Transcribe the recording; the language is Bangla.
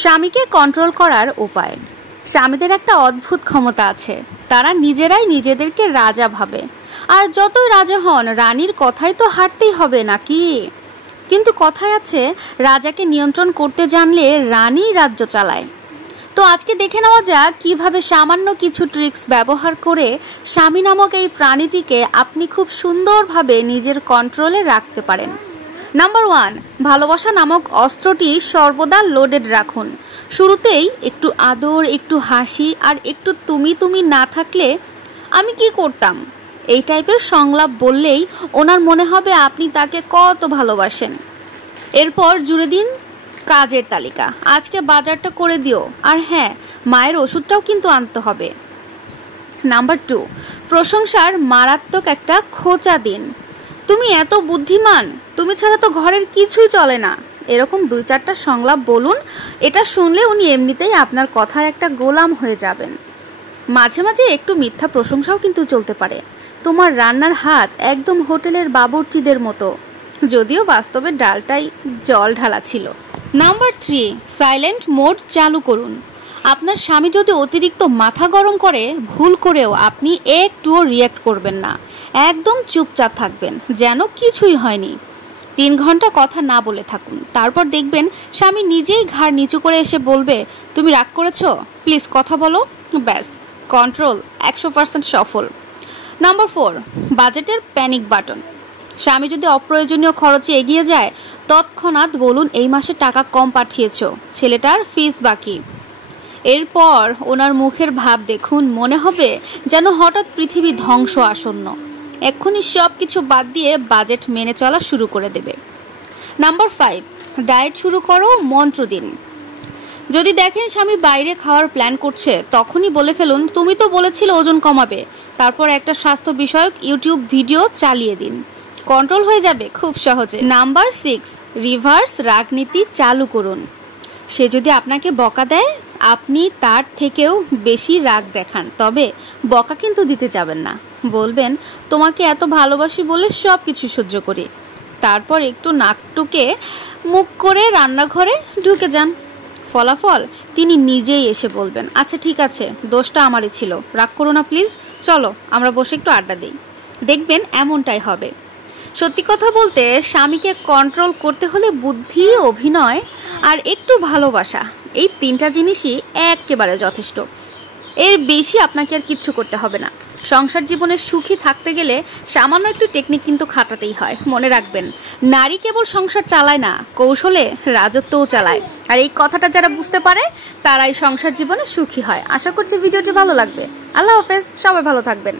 স্বামীকে কন্ট্রোল করার উপায়। স্বামীদের একটা অদ্ভুত ক্ষমতা আছে, তারা নিজেরাই নিজেদেরকে রাজা ভাবে। আর যতই রাজা হন, রানীর কথাই তো হাঁটতেই হবে নাকি। কিন্তু কথায় আছে, রাজাকে নিয়ন্ত্রণ করতে জানলে রানী রাজ্য চালায়। তো আজকে দেখে নেওয়া যাক কিভাবে সামান্য কিছু ট্রিক্স ব্যবহার করে স্বামী নামক এই প্রাণীটিকে আপনি খুব সুন্দরভাবে নিজের কন্ট্রোলে রাখতে পারেন। নাম্বার 1, ভালোবাসা নামক অস্ত্রটি সর্বদা লোডেড রাখুন। শুরুতেই একটু আদর, একটু হাসি আর একটু তুমি তুমি না থাকলে আমি কি করতাম এই টাইপের সংলাপ বললেই ওনার মনে হবে আপনি তাকে কত ভালোবাসেন। এরপর জুড়ে দিন কাজের তালিকা। আজকে বাজারটা করে দিও, আর হ্যাঁ, মায়ের ওষুধটাও কিন্তু আনতে হবে। নাম্বার 2, প্রশংসার মারাত্মক একটা খোঁচা দিন। তুমি এত বুদ্ধিমান, তুমি ছাড়া তো ঘরের কিছুই চলে না। এরকম 2-4টা সংলাপ বলুন। এটা শুনলে উনি এমনিতেই আপনার কথার একটা গোলাম হয়ে যাবেন। মাঝে মাঝে একটু মিথ্যা প্রশংসাও কিন্তু চলতে পারে। তোমার রান্নার হাত একদম হোটেলের বাবুর্চিদের মতো, যদিও বাস্তবে ডালটাই জল ঢালা ছিল। নাম্বার 3, সাইলেন্ট মোড চালু করুন। আপনার স্বামী যদি অতিরিক্ত মাথা গরম করে, ভুল করেও আপনি একটুও রিয়্যাক্ট করবেন না। একদম চুপচাপ থাকবেন, যেন কিছুই হয়নি। 3 ঘন্টা কথা না বলে থাকুন। তারপর দেখবেন স্বামী নিজেই ঘাড় নিচু করে এসে বলবে, তুমি রাগ করেছো, প্লিজ কথা বলো। ব্যাস, কন্ট্রোল 100% সফল। নাম্বার 4, বাজেটের প্যানিক বাটন। স্বামী যদি অপ্রয়োজনীয় খরচে এগিয়ে যায়, তৎক্ষণাৎ বলুন এই মাসে টাকা কম পাঠিয়েছো, ছেলেটার ফিস বাকি। এরপর ওনার মুখের ভাব দেখুন, মনে হবে যেন হঠাৎ পৃথিবী ধ্বংস আসন্ন। এক্ষুনি সব কিছু বাদ দিয়ে বাজেট মেনে চলা শুরু করে দেবে। নাম্বার 5, ডায়েট শুরু করো, মন্ত্র দিন। যদি দেখেন স্বামী বাইরে খাওয়ার প্ল্যান করছে, তখনই বলে ফেলুন, তুমি তো বলেছিলে ওজন কমাবে। তারপর একটা স্বাস্থ্য বিষয়ক ইউটিউব ভিডিও চালিয়ে দিন। কন্ট্রোল হয়ে যাবে খুব সহজে। নাম্বার 6, রিভার্স রাগনীতি চালু করুন। সে যদি আপনাকে বকা দেয়, আপনি তার থেকেও বেশি রাগ দেখান, তবে বকা কিন্তু দিতে যাবেন না। বলবেন, তোমাকে এত ভালোবাসি বলে সব কিছু সহ্য করি। তারপর একটু নাক টুকে মুখ করে রান্নাঘরে ঢুকে যান। ফলাফল তিনি নিজেই এসে বলবেন, আচ্ছা ঠিক আছে, দোষটা আমারই ছিল, রাগ করো না প্লিজ, চলো আমরা বসে একটু আড্ডা দিই। দেখবেন এমনটাই হবে। সত্যি কথা বলতে, স্বামীকে কন্ট্রোল করতে হলে বুদ্ধি, অভিনয় আর একটু ভালোবাসা, এই 3টা জিনিসই একেবারে যথেষ্ট। এর বেশি আপনাকে আর কিচ্ছু করতে হবে না। সংসার জীবনে সুখী থাকতে গেলে সামান্য একটু টেকনিক কিন্তু খাটাতেই হয়। মনে রাখবেন, নারী কেবল সংসার চালায় না, কৌশলে রাজত্বও চালায়। আর এই কথাটা যারা বুঝতে পারে, তারাই সংসার জীবনে সুখী হয়। আশা করছি ভিডিওটি ভালো লাগবে। আল্লাহ হাফেজ, সবাই ভালো থাকবেন।